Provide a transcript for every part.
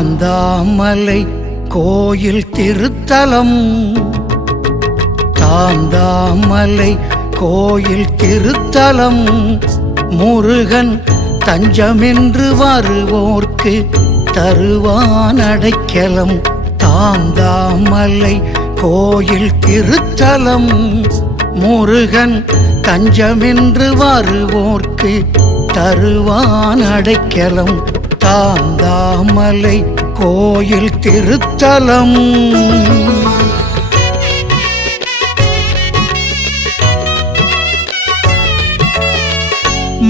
தாந்தாமலை கோயில் திருத்தலம். தாந்தாமலை கோயில் திருத்தலம் முருகன் தஞ்சமென்று வருவோர்க்கு தருவான் அடைக்கலம். தாந்தாமலை கோயில் திருத்தலம் முருகன் தஞ்சமென்று வருவோர்க்கு தருவான் அடைக்கலம். தாந்தாமலை கோயில் திருத்தலம்.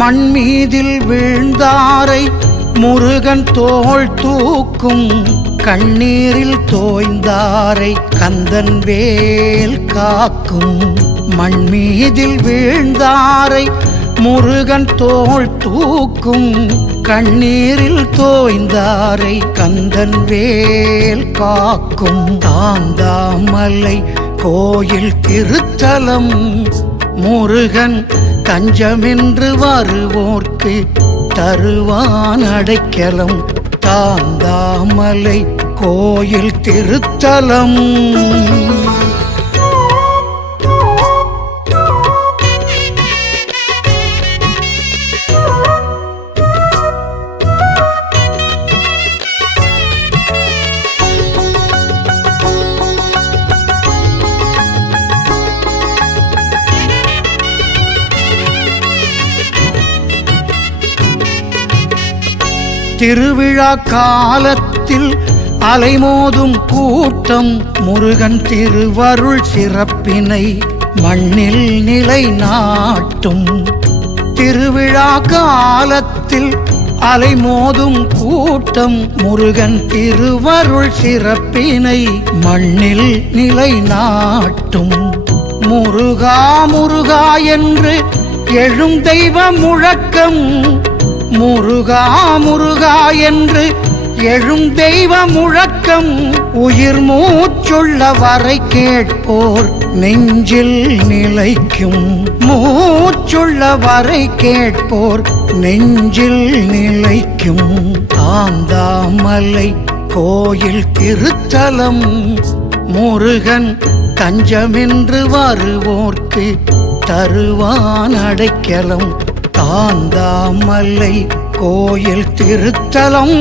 மண்மீதில் வீழ்ந்தாரை முருகன் தோள் தூக்கும். கண்ணீரில் தோய்ந்தாரை கந்தன் வேல் காக்கும். மண்மீதில் வீழ்ந்தாரை முருகன் தோள் தூக்கும். கண்ணீரில் தோய்ந்தாரை கந்தன் வேல் காக்கும். தாந்தாமலை கோயில் திருத்தலம் முருகன் தஞ்சமென்று வருவோர்க்கு தருவான் அடைக்கலம். தாந்தாமலை கோயில் திருத்தலம். திருவிழா காலத்தில் அலைமோதும் கூட்டம் முருகன் திருவருள் சிறப்பினை மண்ணில் நிலைநாட்டும். திருவிழா காலத்தில் அலைமோதும் கூட்டம் முருகன் திருவருள் சிறப்பினை மண்ணில் நிலைநாட்டும். முருகா முருகா என்று எழும் தெய்வ முழக்கம். முருகா முருகா என்று எழும் தெய்வ முழக்கம் உயிர் மூச்சுள்ள வரை கேட்போர் நெஞ்சில் நிலைக்கும். மூச்சுள்ள வரை கேட்போர் நெஞ்சில் நிலைக்கும். தாந்தாமலை கோயில் திருத்தலம் முருகன் தஞ்சமென்று வருவோர்க்கு தருவான் அடைக்கலம். தாந்தாமலை கோயில் திருத்தலம்.